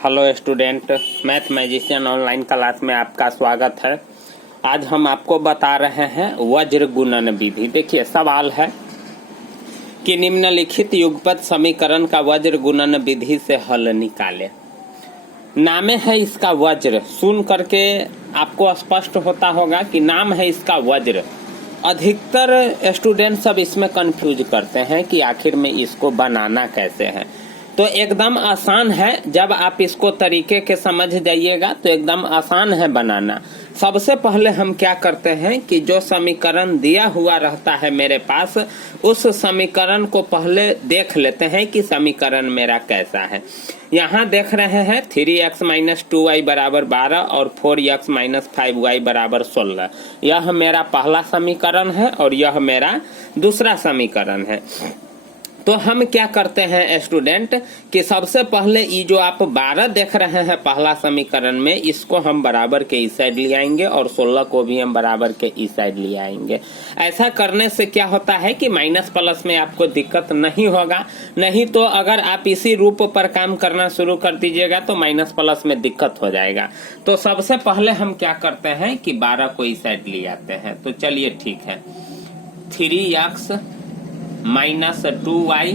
Hello student, math magician online class में आपका स्वागत है। आज हम आपको बता रहे हैं वज्र गुणन विधि। देखिए सवाल है कि निम्नलिखित युगपत समीकरण का वज्र गुणन विधि से हल निकालें। नाम है इसका वज्र, सुन करके आपको स्पष्ट होता होगा कि नाम है इसका वज्र। अधिकतर स्टूडेंट सब इसमें कंफ्यूज करते हैं कि आखिर में इसको बनाना कैसे है। तो एकदम आसान है, जब आप इसको तरीके के समझ जाइएगा तो एकदम आसान है बनाना। सबसे पहले हम क्या करते हैं कि जो समीकरण दिया हुआ रहता है मेरे पास, उस समीकरण को पहले देख लेते हैं कि समीकरण मेरा कैसा है। यहाँ देख रहे हैं 3x - 2y बराबर 12 और 4x - 5y बराबर 16। यह मेरा पहला समीकरण है और यह मेरा दूसरा समीकरण है। तो हम क्या करते हैं स्टूडेंट कि सबसे पहले ये जो आप 12 देख रहे हैं पहला समीकरण में, इसको हम बराबर के इस साइड ले आएंगे और 16 को भी हम बराबर के इस साइड ले आएंगे। ऐसा करने से क्या होता है कि माइनस प्लस में आपको दिक्कत नहीं होगा। नहीं तो अगर आप इसी रूप पर काम करना शुरू कर दीजिएगा तो माइनस प्लस में दिक्कत हो जाएगा। तो सबसे पहले हम क्या करते हैं कि 12 को इस साइड ले आते हैं। तो चलिए ठीक है, 3x - 2y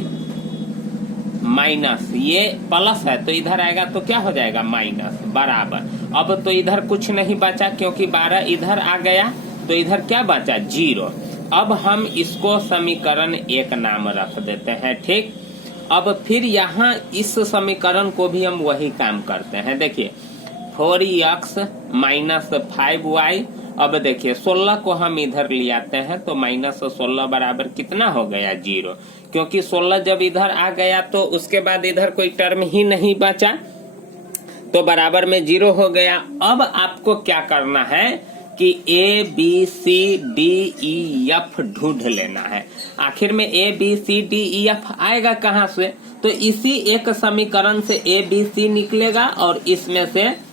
माइनस, ये प्लस है तो इधर आएगा तो क्या हो जाएगा माइनस, बराबर। अब तो इधर कुछ नहीं बचा क्योंकि 12 इधर आ गया, तो इधर क्या बचा 0। अब हम इसको समीकरण 1 नाम रख देते हैं, ठीक। अब फिर यहाँ इस समीकरण को भी हम वही काम करते हैं। देखिए 4x - 5y। अब देखिए 16 को हम इधर ले आते हैं तो -16 बराबर कितना हो गया 0, क्योंकि 16 जब इधर आ गया तो उसके बाद इधर कोई टर्म ही नहीं बचा तो बराबर में 0 हो गया। अब आपको क्या करना है कि ABCDEF ढूंढ लेना है। आखिर में ABCDEF आएगा कहाँ से? तो इसी एक समीकरण से ABC निकलेगा और इसमें से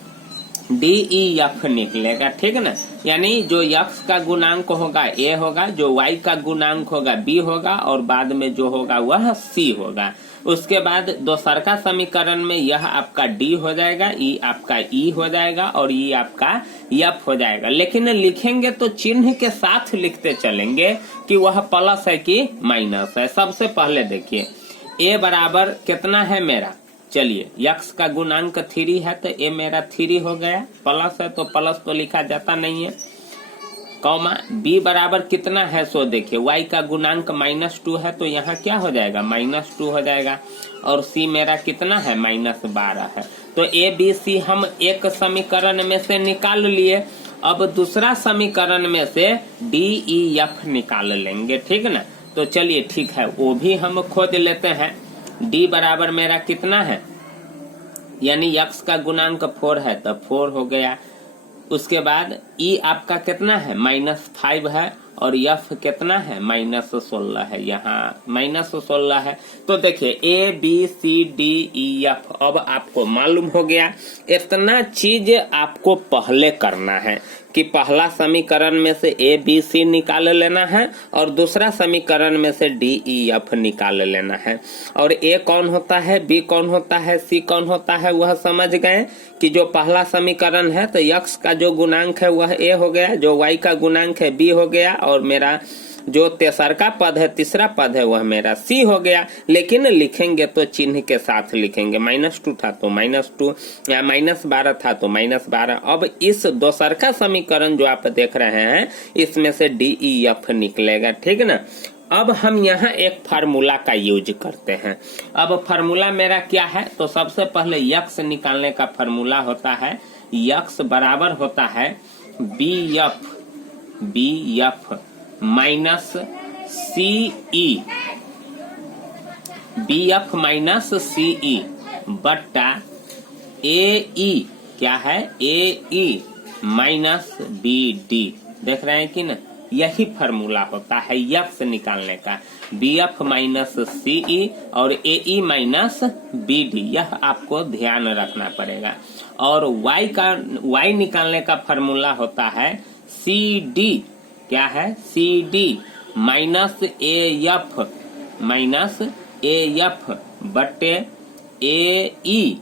DEF निकलेगा, ठीक है ना। यानी जो x का गुणांक होगा A होगा, जो y का गुणांक होगा B होगा और बाद में जो होगा वह C होगा। उसके बाद दोसरका समीकरण में यह आपका D हो जाएगा, E आपका E हो जाएगा और E आपका F हो जाएगा। लेकिन लिखेंगे तो चिन्ह के साथ लिखते चलेंगे कि वह प्लस है कि माइनस है। सबसे पहले देखिए A बराबर कितना है मेरा, चलिए x का गुणांक 3 है तो a मेरा 3 हो गया, प्लस है तो प्लस तो लिखा जाता नहीं है, कॉमा b बराबर कितना है सो देखिए y का गुणांक -2 है तो यहाँ क्या हो जाएगा -2 हो जाएगा और c मेरा कितना है -12 है। तो a b c हम एक समीकरण में से निकाल लिए। अब दूसरा समीकरण में से d e f निकाल लेंगे, ठीक ना। तो चलिए ठीक है, वो भी हम खोज लेते हैं। D बराबर मेरा कितना है, यानी x का गुणांक 4 है तो 4 हो गया। उसके बाद E आपका कितना है -5 है और F कितना है -16 है, यहाँ -16 है। तो देखिए ABCDEF अब आपको मालूम हो गया। इतना चीज आपको पहले करना है कि पहला समीकरण में से ABC निकाल लेना है और दूसरा समीकरण में से DEF निकाल लेना है। और A कौन होता है, B कौन होता है, C कौन होता है, वह समझ गए कि जो पहला समीकरण है तो x का जो गुणांक है वह A हो गया, जो y का गुणांक है B हो गया और मेरा जो तेसरका पद है, तीसरा पद है, वह मेरा C हो गया। लेकिन लिखेंगे तो चिन्ह के साथ लिखेंगे, -2 था तो -2 या -12 था तो -12। अब इस दोसरका समीकरण जो आप देख रहे हैं इसमें से DEF निकलेगा, ठीक ना। अब हम यहाँ एक फार्मूला का यूज करते हैं। अब फार्मूला मेरा क्या है, तो सबसे पहले x निकालने का फार्मूला होता है, x बराबर होता है BF -CE, BF -CE बट्टा AE, क्या है AE -BD। देख रहे हैं कि ना, यही फार्मूला होता है x निकालने का, BF -CE और AE -BD, यह आपको ध्यान रखना पड़ेगा। और y निकालने का फार्मूला होता है CD, क्या है CD -AF बट्टे AE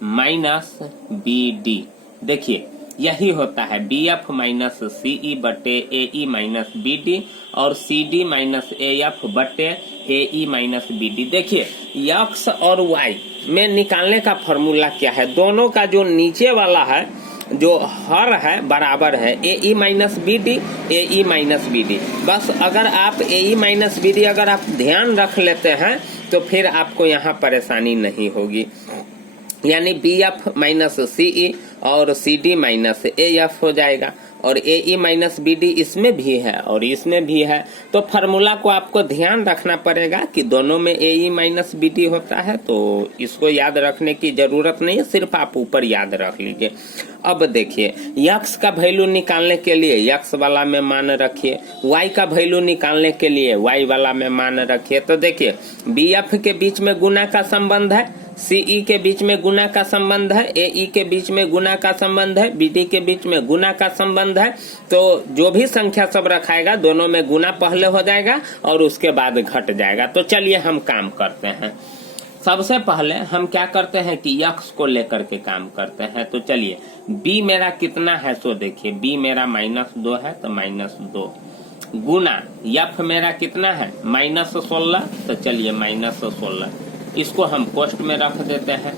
माइनस बी डी। देखिए यही होता है B F minus C E बटे A E minus B D और C D minus A F बटे A E minus B D. देखिए एक्स और वाई में निकालने का फॉर्मूला क्या है, दोनों का जो नीचे वाला है जो हर है बराबर है A E minus B D A E minus B D. बस अगर आप A E minus B D अगर आप ध्यान रख लेते हैं तो फिर आपको यहाँ परेशानी नहीं होगी। यानी B F minus C E और C D minus A F हो जाएगा और A E minus B D इसमें भी है और इसमें भी है। तो फार्मूला को आपको ध्यान रखना पड़ेगा कि दोनों में ए ई माइनस बी डी होता है, तो इसको याद रखने की जरूरत नहीं है, सिर्फ आप ऊपर याद रख लीजिए। अब देखिए यक्स का वैल्यू निकालने के लिए यक्स वाला में मान रखिए, वाई का वैल्यू निकालने के लिए वाई वाला में मान रखिए। तो देखिए बी एफ के बीच में गुना का संबंध है, सीई के बीच में गुना का संबंध है, एई के बीच में गुना का संबंध है, बीडी के बीच में गुना का संबंध है। तो जो भी संख्या सब रखाएगा दोनों में गुना पहले हो जाएगा और उसके बाद घट जाएगा। तो चलिए हम काम करते हैं। सबसे पहले हम क्या करते हैं कि यक्स को लेकर के काम करते हैं। तो चलिए बी मेरा कितना है सो देखिए, बी मेरा -2 है तो -2 गुना यफ मेरा कितना है -16, तो चलिए -16 इसको हम कोष्ठ में रख देते हैं।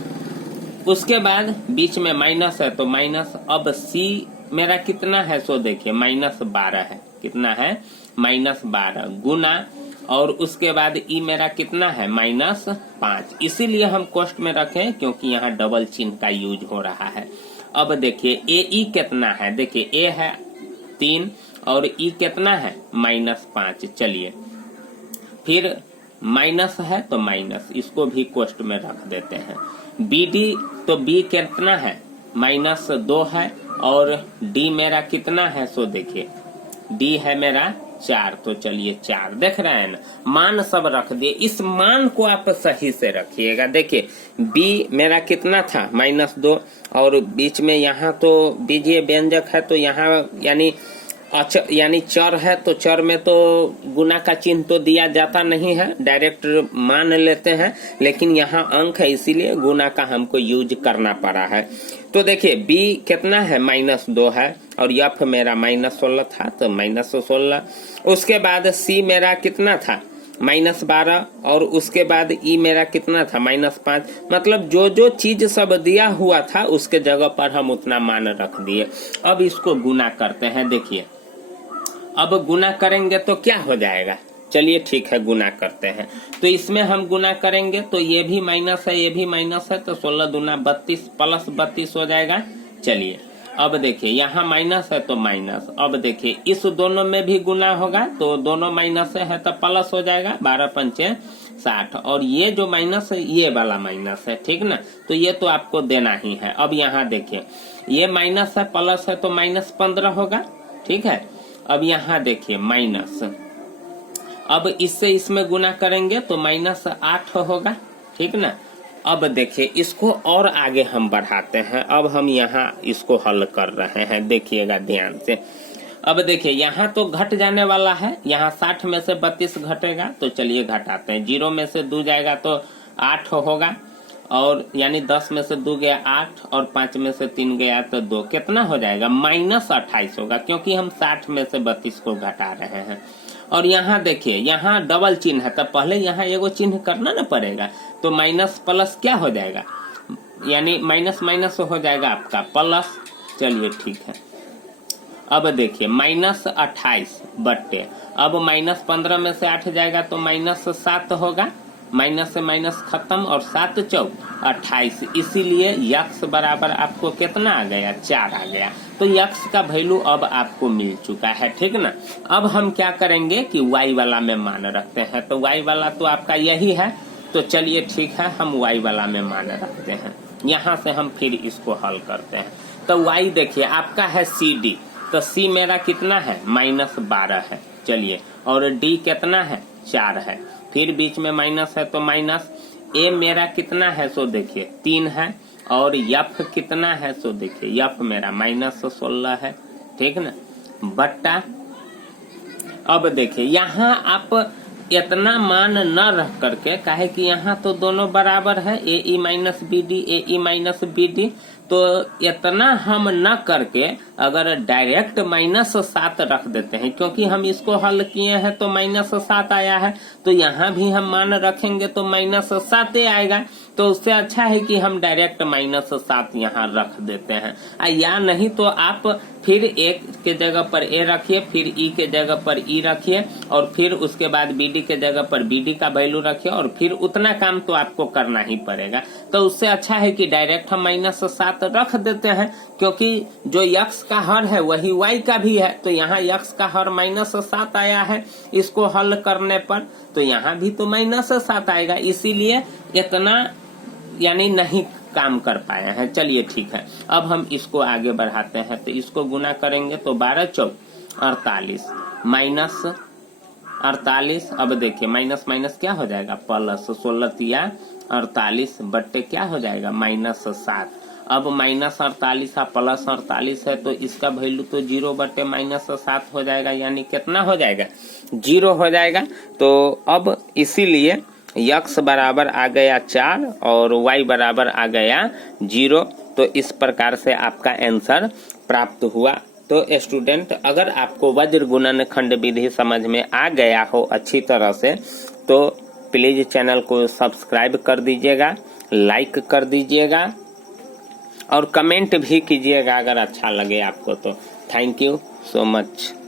उसके बाद बीच में माइनस है तो माइनस। अब सी मेरा कितना है सो देखिए -12 है, कितना है -12 गुना और उसके बाद ई मेरा कितना है -5। इसीलिए हम कोष्ठ में रखें क्योंकि यहाँ डबल चिन्ह का यूज हो रहा है। अब देखिए ए ई कितना है, देखिए ए है 3 और ई कितना है -5। चलिए फिर माइनस है तो माइनस, इसको भी कोष्ठ में रख देते हैं। बी डी तो बी कितना है -2 है और डी मेरा कितना है सो देखिए डी है मेरा 4, तो चलिए 4 देख रहे हैं ना, मान सब रख दिए। इस मान को आप सही से रखिएगा। देखिए बी मेरा कितना था -2 और बीच में यहाँ तो बीजीय व्यंजक है तो यहाँ यानी चर है तो चर में तो गुना का चिन्ह तो दिया जाता नहीं है, डायरेक्ट मान लेते हैं, लेकिन यहाँ अंक है इसीलिए गुना का हमको यूज करना पड़ा है। तो देखिए b कितना है -2 है और यफ मेरा -16 था तो -16। उसके बाद c मेरा कितना था -12 और उसके बाद ई मेरा कितना था -5। मतलब जो जो चीज सब दिया हुआ था उसके जगह पर हम उतना मान रख दिए। अब इसको गुना करते हैं। देखिए अब गुना करेंगे तो क्या हो जाएगा, चलिए ठीक है गुना करते हैं। तो इसमें हम गुना करेंगे तो ये भी माइनस है ये भी माइनस है तो 16 दूना 32 प्लस 32 हो जाएगा। चलिए अब देखिए यहाँ माइनस है तो माइनस। अब देखिए इस दोनों में भी गुना होगा तो दोनों माइनस है तो प्लस हो जाएगा 12 पंचे 60 और ये जो माइनस है ये वाला माइनस है, ठीक ना, तो ये तो आपको देना ही है। अब यहाँ देखिए ये माइनस है प्लस है तो -15 होगा, ठीक है। अब यहाँ देखिए माइनस, अब इससे इसमें गुना करेंगे तो -8 होगा, ठीक ना। अब देखिए इसको और आगे हम बढ़ाते हैं। अब हम यहाँ इसको हल कर रहे हैं, देखिएगा ध्यान से। अब देखिए यहाँ तो घट जाने वाला है, यहाँ 60 में से 32 घटेगा तो चलिए घटाते हैं। 0 में से 2 जाएगा तो 8 होगा और यानी 10 में से 2 गया 8 और 5 में से 3 गया तो 2, कितना हो जाएगा -28 होगा क्योंकि हम 60 में से 32 को घटा रहे हैं। और यहाँ देखिए यहाँ डबल चिन्ह है तब पहले यहाँ एगो चिन्ह करना ना पड़ेगा, तो माइनस प्लस क्या हो जाएगा, यानी माइनस माइनस हो जाएगा आपका प्लस। चलिए ठीक है। अब देखिए -28 बट्टे, अब -15 में से 8 जाएगा तो -7 होगा, माइनस से माइनस खत्म और 7 चौक 28। इसीलिए यक्स बराबर आपको कितना आ गया 4 आ गया। तो यक्स का वैल्यू अब आपको मिल चुका है, ठीक ना। अब हम क्या करेंगे कि वाई वाला में मान रखते हैं। तो वाई वाला तो आपका यही है, तो चलिए ठीक है हम वाई वाला में मान रखते हैं। यहाँ से हम फिर इसको हल करते हैं। तो वाई देखिए आपका है सी डी, तो सी मेरा कितना है -12 है, चलिए, और डी कितना है 4 है, फिर बीच में माइनस है तो माइनस। ए मेरा कितना है सो देखिए 3 है और यफ कितना है सो देखिए यफ मेरा -16 है, ठीक ना, बट्टा। अब देखिए यहाँ आप इतना मान न रख करके, काहे कि यहाँ तो दोनों बराबर है, A E minus B D, A E minus B D, तो इतना हम न करके अगर डायरेक्ट -7 रख देते हैं, क्योंकि हम इसको हल किए हैं तो -7 आया है, तो यहाँ भी हम मान रखेंगे तो -7 आएगा। तो उससे अच्छा है कि हम डायरेक्ट -7 यहाँ रख देते हैं। या नहीं तो आप फिर ए के जगह पर ए रखिए, फिर ई के जगह पर ई रखिए, और फिर उसके बाद बी डी के जगह पर बी डी का वैल्यू रखिए, और फिर उतना काम तो आपको करना ही पड़ेगा। तो उससे अच्छा है कि डायरेक्ट हम -7 रख देते हैं, क्योंकि जो यक्स का हर है वही वाई का भी है। तो यहाँ यक्स का हर -7 आया है इसको हल करने पर, तो यहाँ भी तो -7 आएगा, इसीलिए इतना यानी नहीं काम कर पाए हैं। चलिए ठीक है, अब हम इसको आगे बढ़ाते हैं। तो इसको गुना करेंगे तो 12 चौक 48 -48। अब देखिए माइनस माइनस क्या हो जाएगा, प्लस 16 48 बट्टे क्या हो जाएगा, -7। अब -48 है प्लस 48 है, तो इसका वैल्यू तो 0 बट्टे -7 हो जाएगा, यानी कितना हो जाएगा, 0 हो जाएगा। तो अब इसीलिए यक्स बराबर आ गया 4 और वाई बराबर आ गया 0। तो इस प्रकार से आपका आंसर प्राप्त हुआ। तो स्टूडेंट, अगर आपको वज्र गुणनखंड विधि समझ में आ गया हो अच्छी तरह से, तो प्लीज चैनल को सब्सक्राइब कर दीजिएगा, लाइक कर दीजिएगा और कमेंट भी कीजिएगा अगर अच्छा लगे आपको तो। Thank you so much.